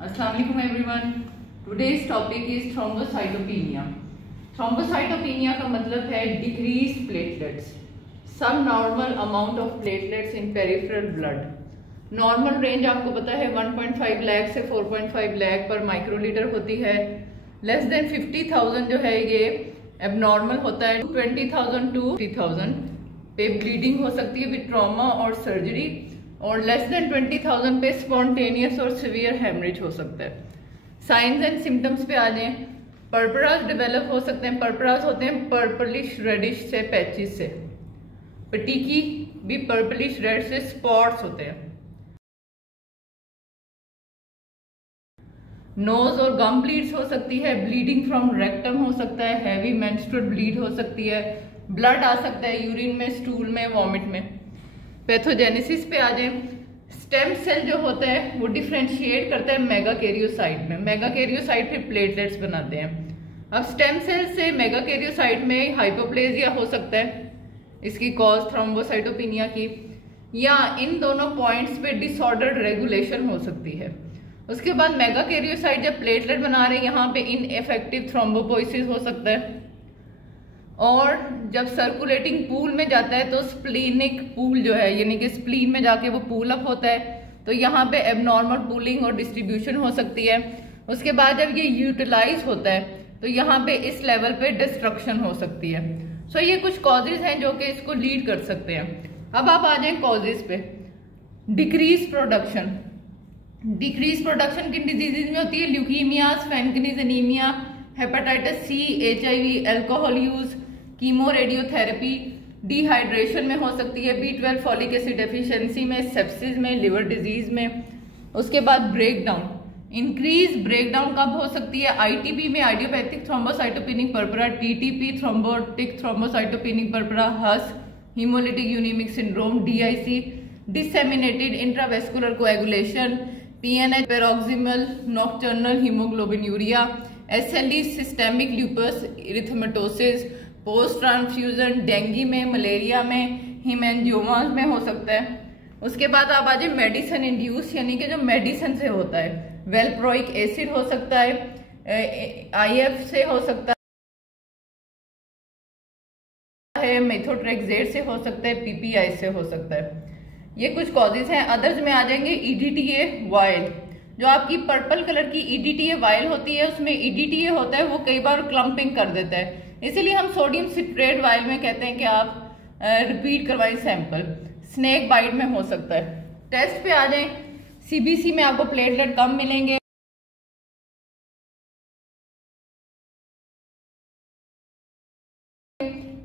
Assalamu alaikum everyone. Today's topic is thrombocytopenia. Thrombocytopenia का मतलब है decreased platelets. Some normal amount of platelets in peripheral blood. Normal range आपको पता है 1.5 लाख से 4.5 लाख पर माइक्रोलीटर होती है. लेस देन 50,000 जो है ये एबनॉर्मल होता है. 20,000 टू 50,000 पे ब्लीडिंग हो सकती है विद ट्रॉमा और सर्जरी, और लेस देन 20,000 पे स्पॉन्टेनियस और सिवियर हेमरेज हो सकता है. साइंस एंड सिम्टम्स पे आ जाएं. पर्परास डेवलप हो सकते हैं. पर्परास होते हैं पर्पलिश रेडिश से पैचेस से. पटीकी भी पर्पलिश रेड से स्पॉट्स होते हैं. नोज और गम ब्लीड्स हो सकती है. ब्लीडिंग फ्रॉम रेक्टम हो सकता है. हैवी मेंस्ट्रुअल ब्लीड हो सकती है. ब्लड आ सकता है यूरिन में, स्टूल में, वॉमिट में. पैथोजेनेसिस पे आ जाए. स्टेम सेल जो होता है वो डिफ्रेंशिएट करता है मेगाकैरियोसाइट में. मेगाकैरियोसाइट फिर प्लेटलेट्स बनाते हैं. अब स्टेम सेल से मेगाकैरियोसाइट में हाइपोप्लेजिया हो सकता है, इसकी कॉज थ्रोम्बोसाइटोपिनिया की, या इन दोनों पॉइंट्स पे डिसऑर्डर्ड रेगुलेशन हो सकती है. उसके बाद मेगाकैरियोसाइट जब प्लेटलेट बना रहे हैं यहाँ पे इनएफेक्टिव थ्रोम्बोपोइसिस हो सकता है. और जब सर्कुलेटिंग पूल में जाता है तो स्प्लीनिक पूल जो है, यानी कि स्प्लीन में जाके वो पूल अप होता है, तो यहाँ पे एबनॉर्मल पूलिंग और डिस्ट्रीब्यूशन हो सकती है. उसके बाद जब ये यूटिलाइज होता है तो यहाँ पे इस लेवल पे डिस्ट्रक्शन हो सकती है. सो ये कुछ कॉजेज हैं जो कि इसको लीड कर सकते हैं. अब आप आ जाए कॉजेज पे. Decrease production. डिक्रीज प्रोडक्शन किन डिजीजेज में होती है? Leukaemia, Fanconi's anaemia, hepatitis C, HIV, alcohol use, chemo radiotherapy. Dehydration में हो सकती है. B12 फॉलिक एसिड डेफिशिएंसी में, सेप्सिस में, लिवर डिजीज में. उसके बाद ब्रेकडाउन. इंक्रीज ब्रेकडाउन कब हो सकती है? ITP में, idiopathic thrombocytopenic purpura, TTP thrombotic thrombocytopenic purpura, HUS haemolytic uraemic syndrome, DIC disseminated intravascular coagulation, PNH paroxysmal nocturnal haemoglobinuria, SLE systemic lupus erythematosus, post transfusion, dengue में, malaria में, haemangioma में हो सकता है. उसके बाद आप आ जाए मेडिसिन इंड्यूस, यानी कि जो मेडिसिन से होता है. वेलप्रोइक एसिड हो सकता है, IF से हो सकता है, मेथोट्रेक्सेट से हो सकता है, PPI से हो सकता है. ये कुछ कॉजेज हैं. अदर्स में आ जाएंगे EDTA वायल. जो आपकी पर्पल कलर की EDTA वायल होती है उसमें EDTA होता है वो कई बार क्लम्पिंग कर देता है, इसीलिए हम सोडियम सिट्रेट वायल में कहते हैं कि आप रिपीट करवाएं सैंपल. स्नेक बाइट में हो सकता है. टेस्ट पे आ जाएं. CBC में आपको प्लेटलेट कम मिलेंगे.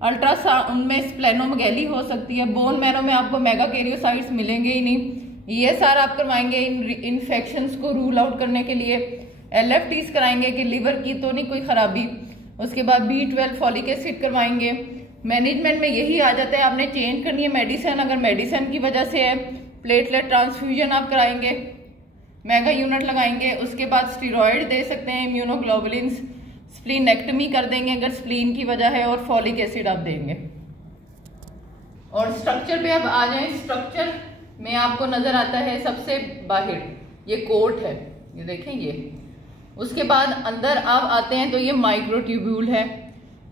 अल्ट्रासाउंड में स्प्लेनोमेगैली हो सकती है. बोन मैरो में आपको मेगाकैरियोसाइट्स मिलेंगे ही नहीं. ESR आप करवाएंगे इन्फेक्शंस को रूल आउट करने के लिए. LFTs कराएंगे कि लिवर की तो नहीं कोई खराबी. उसके बाद B12 फॉलिक एसिड करवाएंगे. मैनेजमेंट में यही आ जाता है, आपने चेंज करनी है मेडिसिन. अगर मेडिसिन की वजह से है प्लेटलेट ट्रांसफ्यूजन आप कराएंगे, मेगा यूनिट लगाएंगे. उसके बाद स्टीरॉयड दे सकते हैं, इम्यूनोग्लोबुलिन्स. स्प्लीनेक्टमी कर देंगे अगर स्प्लीन की वजह है, और फॉलिक एसिड आप देंगे. और स्ट्रक्चर पे अब आ जाएं. स्ट्रक्चर में आपको नजर आता है सबसे बाहर ये कोट है, ये देखें ये. उसके बाद अंदर आप आते हैं तो ये माइक्रोट्यूब्यूल है,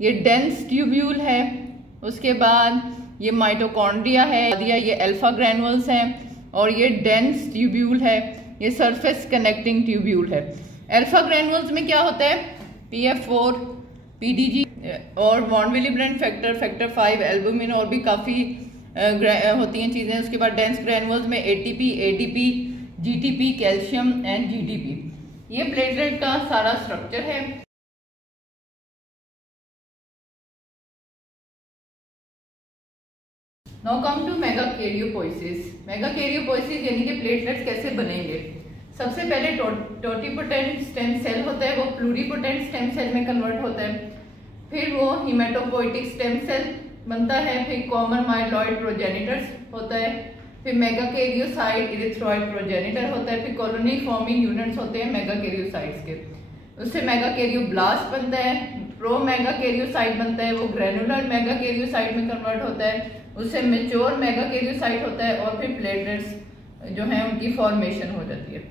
ये डेंस ट्यूब्यूल है. उसके बाद ये माइटोकॉन्ड्रिया है, ये अल्फा ग्रैनुल्स हैं, और ये डेंस ट्यूब्यूल है. ये सरफेस कनेक्टिंग ट्यूब्यूल है. अल्फा ग्रैनुल्स में क्या होता है? PF4, PDG और वॉन विलिब्रेंट फैक्टर, फैक्टर 5, एल्बुमिन, और भी काफ़ी होती हैं चीज़ें. उसके बाद डेंस ग्रैनुल्स में ATP, ADP, GTP, calcium and GDP. ये प्लेटलेट का सारा स्ट्रक्चर है. Now come to मेगाकैरियोपोइसिस. मेगाकैरियोपोइसिस यानी कि प्लेटलेट्स कैसे बनेंगे. सबसे पहले टोटिपोटेंट स्टेम सेल होता है, वो प्लूरिपोटेंट स्टेम सेल में कन्वर्ट होता है. फिर वो हिमेटोपोइटिक स्टेम सेल बनता है. फिर कॉमन माइलॉइड प्रोजेनिटर्स होता है. फिर मेगाकैरियोसाइट इरिथ्रॉइड प्रोजेनिटर होता है. फिर कॉलोनी फॉर्मिंग यूनिट्स होते हैं मेगाकैरियोसाइट्स के. उससे मेगाकैरियोब्लास्ट बनता है. प्रो मेगाकैरियोसाइट बनता है, वो ग्रेनुलर मेगाकैरियोसाइट में कन्वर्ट होता है. उससे मेच्योर मेगाकैरियोसाइट होता है, और फिर प्लेटलेट्स जो है उनकी फॉर्मेशन हो जाती है.